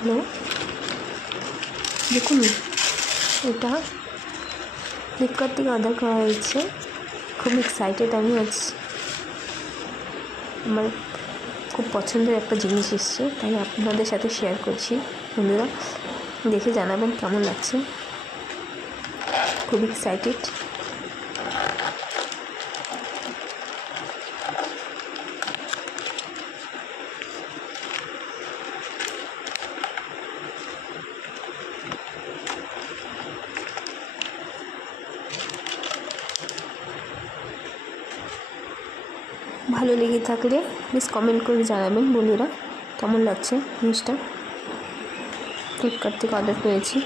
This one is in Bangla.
হ্যালো, দেখুন এটা ফ্লিপকার্ট থেকে অর্ডার করা হয়েছে। খুব এক্সাইটেড আমি আছি, আমার খুব পছন্দের একটা জিনিস এসছে, তাই আপনাদের সাথে শেয়ার করছি। বন্ধুরা দেখে জানাবেন কেমন লাগছে। খুব এক্সাইটেড। ভালো লেগে থাকলে প্লিজ কমেন্ট করে জানাবেন বন্ধুরা কেমন লাগছে জিনিসটা। ফ্লিপকার্ট থেকে অর্ডার করেছি।